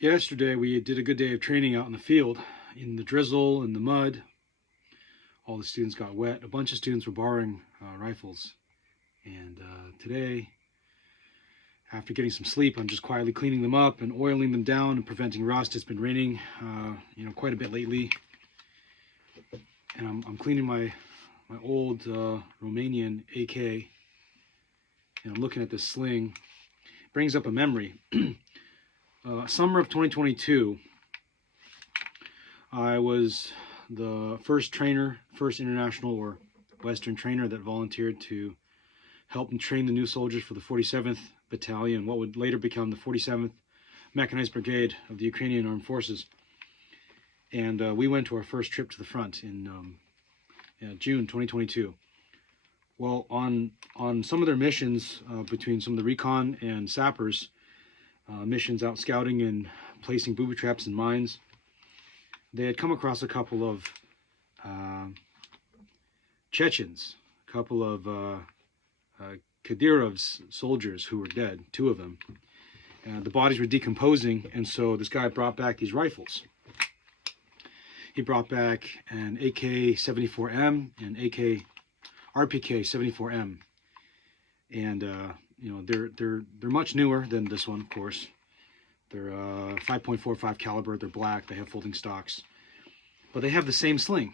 Yesterday we did a good day of training out in the field, in the drizzle, in the mud. All the students got wet. A bunch of students were borrowing rifles. And today, after getting some sleep, I'm just quietly cleaning them up and oiling them down and preventing rust. It's been raining, quite a bit lately. And I'm cleaning my old Romanian AK. And I'm looking at this sling. It brings up a memory. Summer of 2022, I was the first international or Western trainer that volunteered to help and train the new soldiers for the 47th Battalion, what would later become the 47th Mechanized Brigade of the Ukrainian Armed Forces. And we went to our first trip to the front in June 2022. Well, on some of their missions, between some of the recon and sappers, missions out scouting and placing booby traps and mines, they had come across a couple of Chechens, a couple of Kadyrov's soldiers who were dead, two of them. The bodies were decomposing, and so this guy brought back these rifles. He brought back an AK-74M and RPK 74M, and they're much newer than this one, of course. They're 5.45 caliber. They're black. They have folding stocks, but they have the same sling.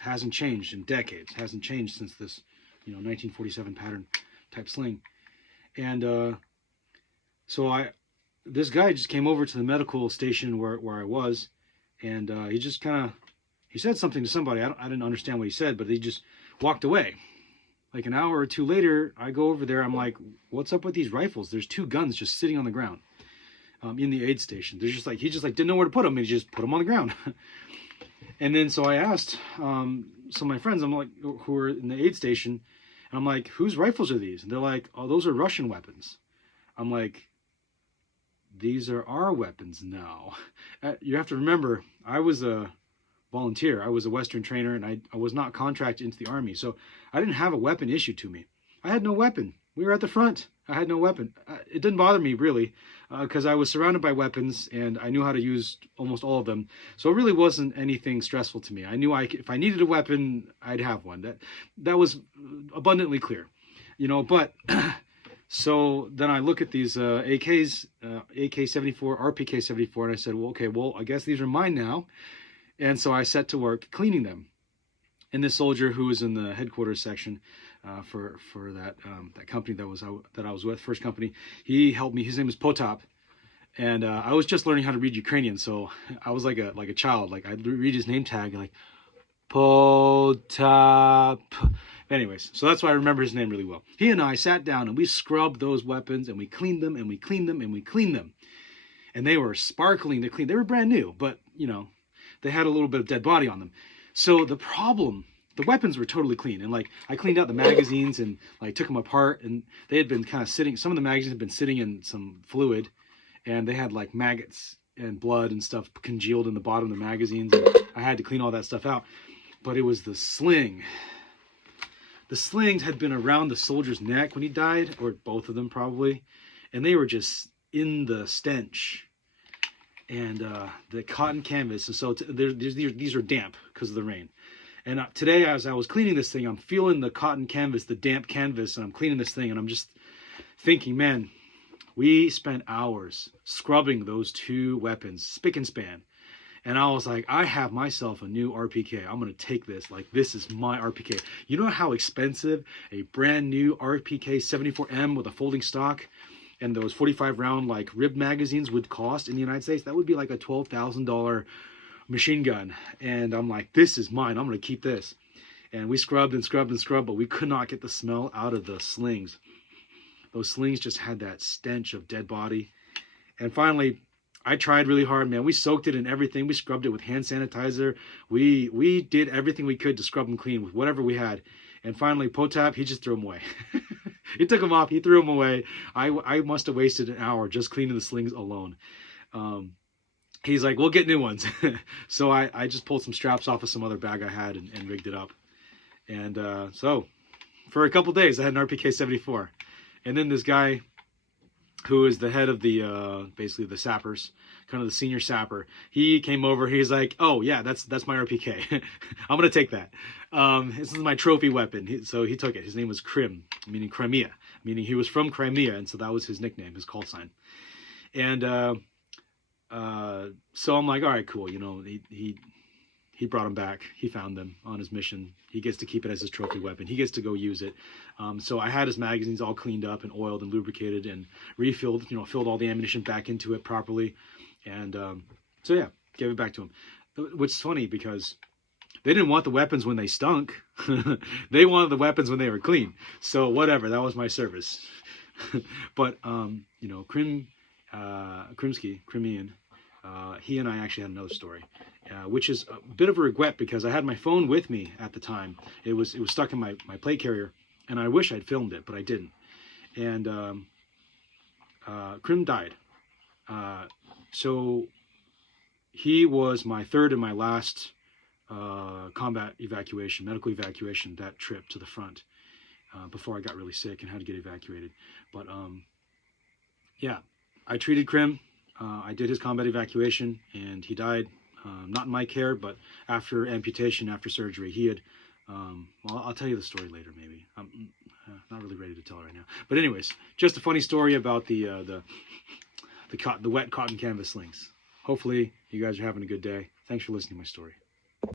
Hasn't changed in decades. Hasn't changed since this, 1947 pattern type sling. And this guy just came over to the medical station where I was, and he said something to somebody. I didn't understand what he said, but he just walked away. Like an hour or two later, I go over there. I'm like, what's up with these rifles? There's two guns just sitting on the ground in the aid station. He just didn't know where to put them, and he just put them on the ground. And then so I asked some of my friends, I'm like, who were in the aid station, and I'm like, whose rifles are these? And they're like, oh, those are Russian weapons. I'm like, these are our weapons now. You have to remember, I was a volunteer. I was a Western trainer, and I was not contracted into the Army, so I didn't have a weapon issued to me. I had no weapon. We were at the front. I had no weapon. It didn't bother me, really, because I was surrounded by weapons, and I knew how to use almost all of them, so it really wasn't anything stressful to me. I knew if I needed a weapon, I'd have one. That was abundantly clear, but so then I look at these AKs, AK-74, RPK-74, and I said, well, I guess these are mine now. And so I set to work cleaning them. And this soldier who was in the headquarters section for that company that I was with, first company, he helped me. His name is Potap, and I was just learning how to read Ukrainian, so I was like a child. Like I'd read his name tag and like Potap. Anyways, so that's why I remember his name really well. He and I sat down and we scrubbed those weapons and we cleaned them and we cleaned them and we cleaned them, and they were sparkling. They were brand new, but they had a little bit of dead body on them. So the weapons were totally clean. And like I cleaned out the magazines and like took them apart, and they had been kind of sitting, some of the magazines had been sitting in some fluid, and they had like maggots and blood and stuff congealed in the bottom of the magazines. And I had to clean all that stuff out. But it was the sling. The slings had been around the soldier's neck when he died, or both of them probably, and they were just in the stench. And the cotton canvas, and so these are damp because of the rain. And today, as I was cleaning this thing, I'm feeling the cotton canvas, the damp canvas, and I'm cleaning this thing, and I'm just thinking, man, we spent hours scrubbing those two weapons, spick and span. And I was like, I have myself a new RPK. I'm going to take this. Like, this is my RPK. You know how expensive a brand new RPK 74M with a folding stock and those 45 round like rib magazines would cost in the United States? That would be like a $12,000 machine gun. And I'm like, this is mine. I'm going to keep this. And we scrubbed and scrubbed and scrubbed, but we could not get the smell out of the slings. Those slings just had that stench of dead body. And finally, I tried really hard, man. We soaked it in everything. We scrubbed it with hand sanitizer. We did everything we could to scrub them clean with whatever we had. And finally, Potap, he just threw them away. He took them off. He threw them away. I must have wasted an hour just cleaning the slings alone. He's like, we'll get new ones. So I just pulled some straps off of some other bag I had and rigged it up. And so for a couple days, I had an RPK 74. And then this guy who is the head of the basically the sappers, kind of the senior sapper. He came over. He's like, "Oh yeah, that's my RPK. I'm gonna take that. This is my trophy weapon." So he took it. His name was Krim, meaning Crimea, meaning he was from Crimea, and so that was his nickname, his call sign. And so I'm like, all right, cool. You know, he brought him back. He found them on his mission. He gets to keep it as his trophy weapon. He gets to go use it. So I had his magazines all cleaned up and oiled and lubricated and refilled, you know, filled all the ammunition back into it properly. And so yeah, gave it back to him. Which is funny because they didn't want the weapons when they stunk. They wanted the weapons when they were clean. So whatever, that was my service. But you know, Crimean, he and I actually had another story, which is a bit of a regret because I had my phone with me at the time. It was stuck in my plate carrier, and I wish I'd filmed it, but I didn't. And Krim died. So he was my third and my last combat evacuation, medical evacuation, that trip to the front before I got really sick and had to get evacuated. But yeah, I treated Krim. I did his combat evacuation, and he died. Not in my care, but after amputation, after surgery. He had, well, I'll tell you the story later, maybe. I'm not really ready to tell it right now. But anyways, just a funny story about the wet cotton canvas slings. Hopefully, you guys are having a good day. Thanks for listening to my story.